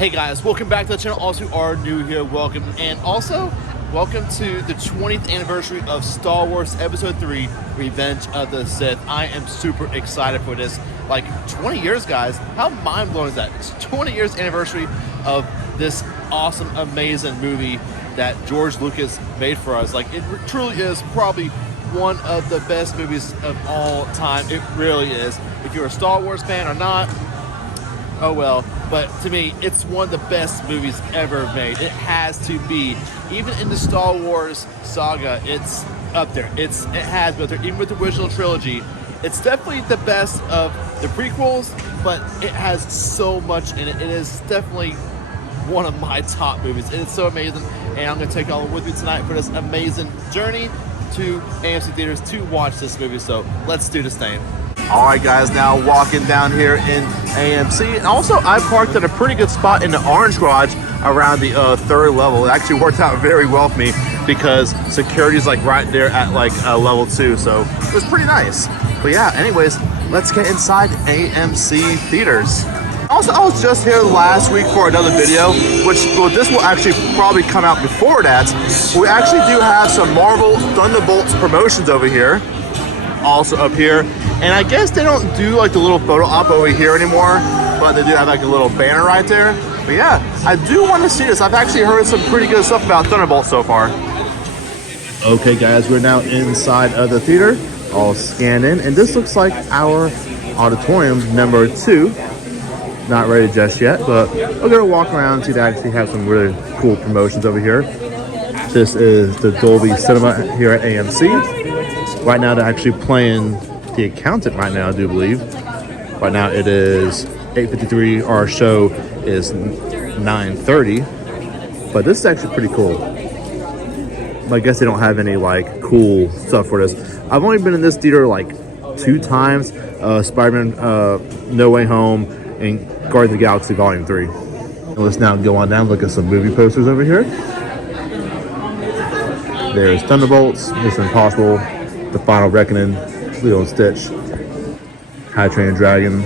Hey guys, welcome back to the channel. Also, who are new here, welcome. And also, welcome to the 20th anniversary of Star Wars Episode 3, Revenge of the Sith. I am super excited for this. Like, 20 years, guys. How mind-blowing is that? It's 20 years anniversary of this awesome, amazing movie that George Lucas made for us. Like, it truly is probably one of the best movies of all time. It really is. If you're a Star Wars fan or not, oh well. But to me, it's one of the best movies ever made. It has to be. Even in the Star Wars saga, it's up there. It has been there. Even with the original trilogy, it's definitely the best of the prequels, but it has so much in it. It is definitely one of my top movies. It is so amazing, and I'm going to take y'all with me tonight for this amazing journey to AMC theaters to watch this movie. So let's do this thing. All right, guys, now walking down here in AMC. And also, I parked at a pretty good spot in the orange garage around the third level. It actually worked out very well for me because security's like right there at like level 2. So it was pretty nice. But yeah, anyways, let's get inside AMC theaters. Also, I was just here last week for another video, this will actually probably come out before that. We actually do have some Marvel Thunderbolts promotions over here. Also up here, and I guess they don't do like the little photo op over here anymore, but they do have like a little banner right there. But yeah, I do want to see this. I've actually heard some pretty good stuff about Thunderbolts so far. Okay guys, we're now inside of the theater, all scanned in, and this looks like our auditorium number 2. Not ready just yet, but we're gonna walk around and see they actually have some really cool promotions over here. This is the Dolby Cinema here at AMC. Right now they're actually playing The Accountant right now, I do believe. Right now it is 8:53. Our show is 9:30. But this is actually pretty cool. But I guess they don't have any like cool stuff for this. I've only been in this theater like 2 times. Spider-Man No Way Home and Guardians of the Galaxy Volume 3. And let's now go on down and look at some movie posters over here. There's Thunderbolts, Mission Impossible, The Final Reckoning, Lilo and Stitch, How to Train Your Dragon,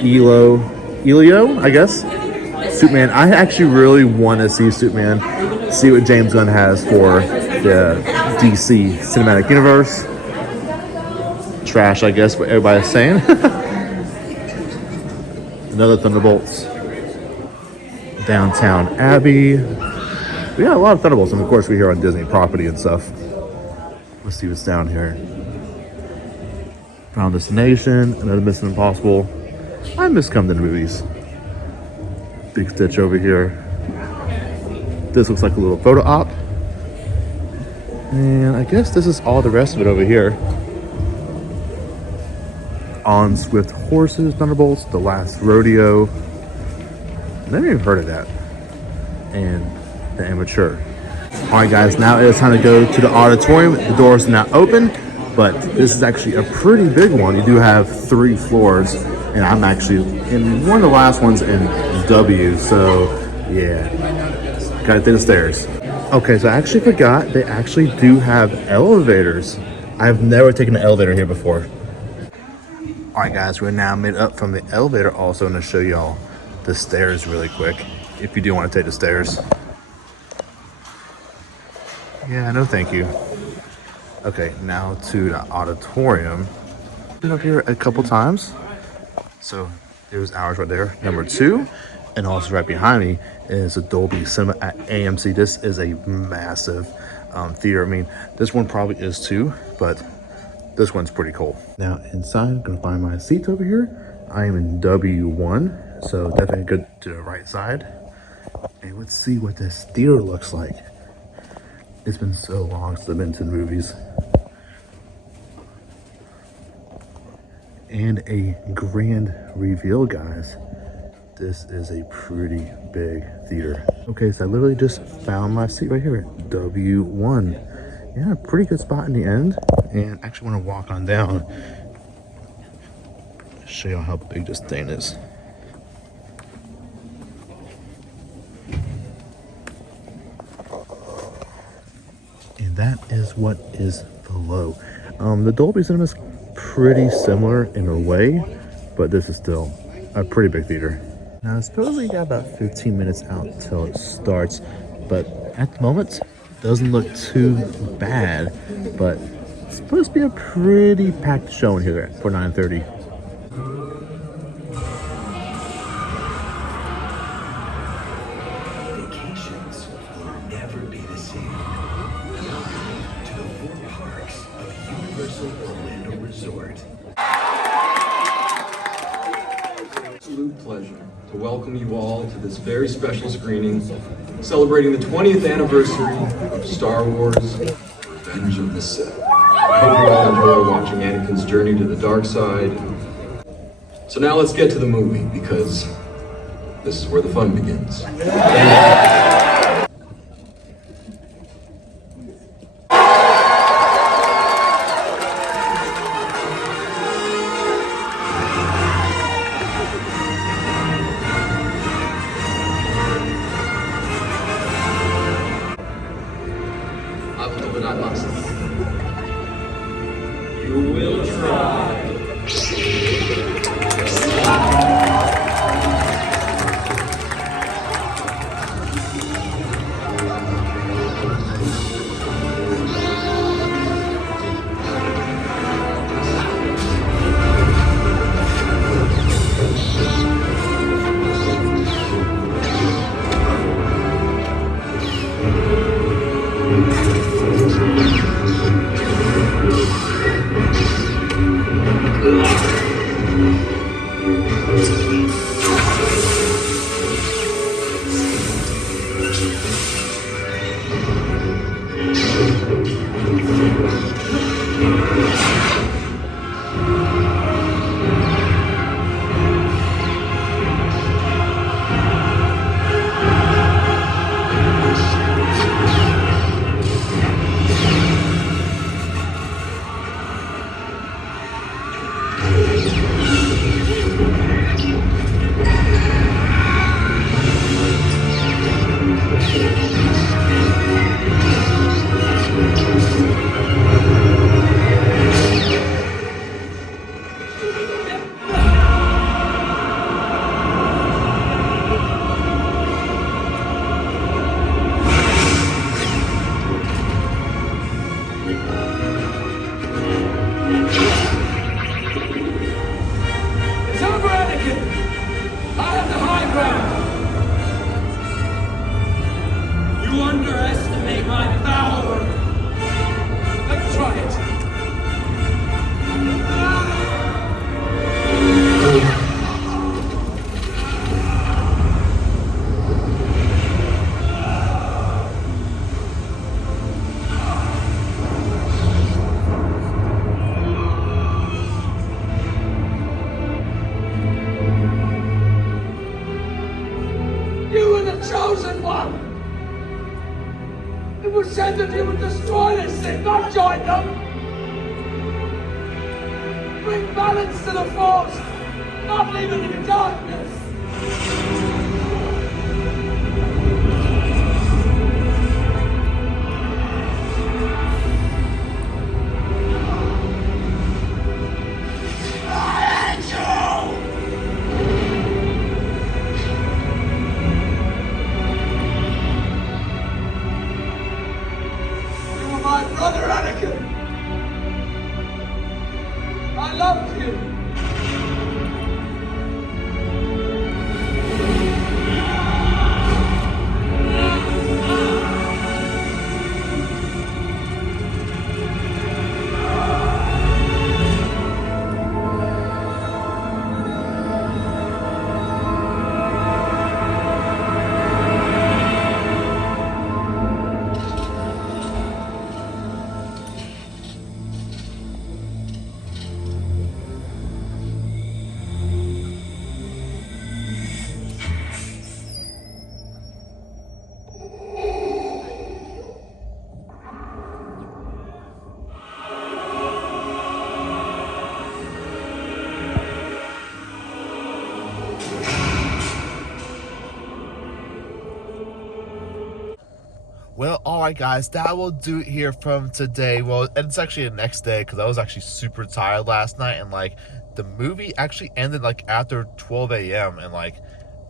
Elio, I guess, Superman. I actually really want to see Superman, see what James Gunn has for the DC Cinematic Universe. Trash, I guess, what everybody's saying. Another Thunderbolts. Downtown Abbey. We got a lot of Thunderbolts, and of course we're here on Disney property and stuff. Let's see what's down here. Final Destination, another Mission Impossible. I miss coming to the movies. Big Stitch over here. This looks like a little photo op. And I guess this is all the rest of it over here. On Swift Horses, Thunderbolts, The Last Rodeo. Never even heard of that. And The Amateur. Alright guys, now it is time to go to the auditorium. The doors are not open, but this is actually a pretty big one. You do have 3 floors, and I'm actually in one of the last ones in W, so yeah, gotta take the stairs. Okay, so I actually forgot they actually do have elevators. I've never taken an elevator here before. Alright guys, we're now made up from the elevator. Also, I'm gonna show y'all the stairs really quick, if you do want to take the stairs. Yeah, no thank you. Okay, now to the auditorium. Been up here a couple times. So there's ours right there, number 2. And also right behind me is a Dolby Cinema at AMC. This is a massive theater. I mean, this one probably is too, but this one's pretty cool. Now inside, I'm gonna find my seats over here. I am in W1, so definitely good to the right side. And let's see what this theater looks like. It's been so long since I've been to the movies. And a grand reveal, guys. This is a pretty big theater. Okay, so I literally just found my seat right here at W1. Yeah, pretty good spot in the end. And I actually want to walk on down. Show you how big this thing is. And that is what is below. The Dolby Cinema is pretty similar in a way, but this is still a pretty big theater. Now, supposedly got about 15 minutes out till it starts, but at the moment, doesn't look too bad. But it's supposed to be a pretty packed show in here for 9:30. Vacations will never be the same. Welcome to the 4 parks of Universal Orlando Resort. Absolute pleasure to welcome you all to this very special screening celebrating the 20th anniversary of Star Wars Revenge of the Sith. I hope you all enjoy watching Anakin's journey to the dark side. So now let's get to the movie, because this is where the fun begins. I will do what I must. You will try. You underestimate my power. Let's try it. You were the chosen one. It was said that you would destroy this thing, not join them. Bring balance to the force, not leave it in darkness. You were my brother, Anakin. I loved you. Well, all right, guys, that will do it here from today. Well, and it's actually the next day because I was actually super tired last night, and like the movie actually ended like after 12 a.m. and like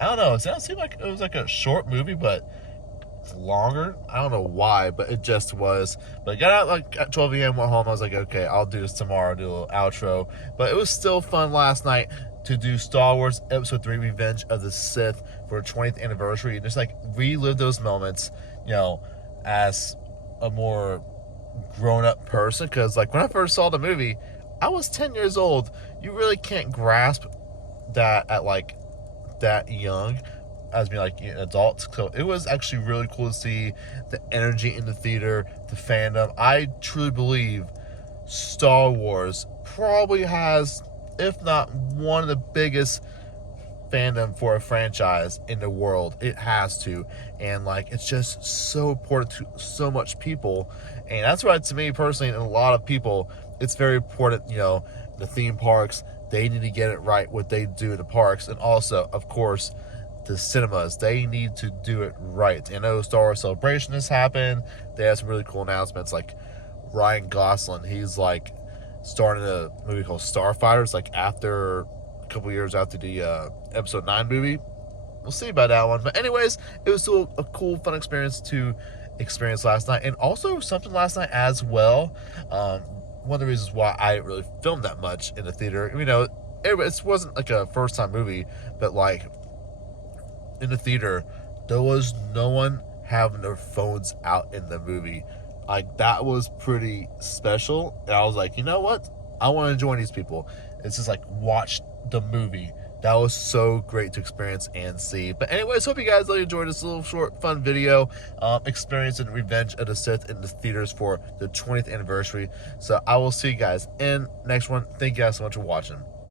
I don't know. It sounds seemed like it was like a short movie, but it's longer. I don't know why, but it just was. But I got out like at 12 a.m. Went home. I was like, okay, I'll do this tomorrow. Do a little outro. But it was still fun last night to do Star Wars Episode 3: Revenge of the Sith for the 20th anniversary, and just like relive those moments, you know, as a more grown-up person. Because like when I first saw the movie, I was 10 years old. You really can't grasp that at like that young as being like an adult. So it was actually really cool to see the energy in the theater, the fandom. I truly believe Star Wars probably has, if not one of the biggest fandom for a franchise in the world. It has to. And like it's just so important to so much people. And that's why, to me personally, and a lot of people, it's very important, you know, the theme parks, they need to get it right what they do in the parks. And also, of course, the cinemas, they need to do it right. I know Star Wars Celebration has happened. They have some really cool announcements, like Ryan Gosling, he's like starting a movie called Starfighters, like after a couple years after the episode 9 movie. We'll see about that one. But anyways, it was still a cool, fun experience to experience last night. And also something last night as well. One of the reasons why I didn't really film that much in the theater, you know, it wasn't like a first time movie, but like in the theater, there was no one having their phones out in the movie. Like that was pretty special. And I was like, you know what? I want to join these people. It's just like watch the movie. That was so great to experience and see. But anyways, hope you guys really enjoyed this little short fun video experiencing Revenge of the Sith in the theaters for the 20th anniversary. So I will see you guys in next one. Thank you guys so much for watching.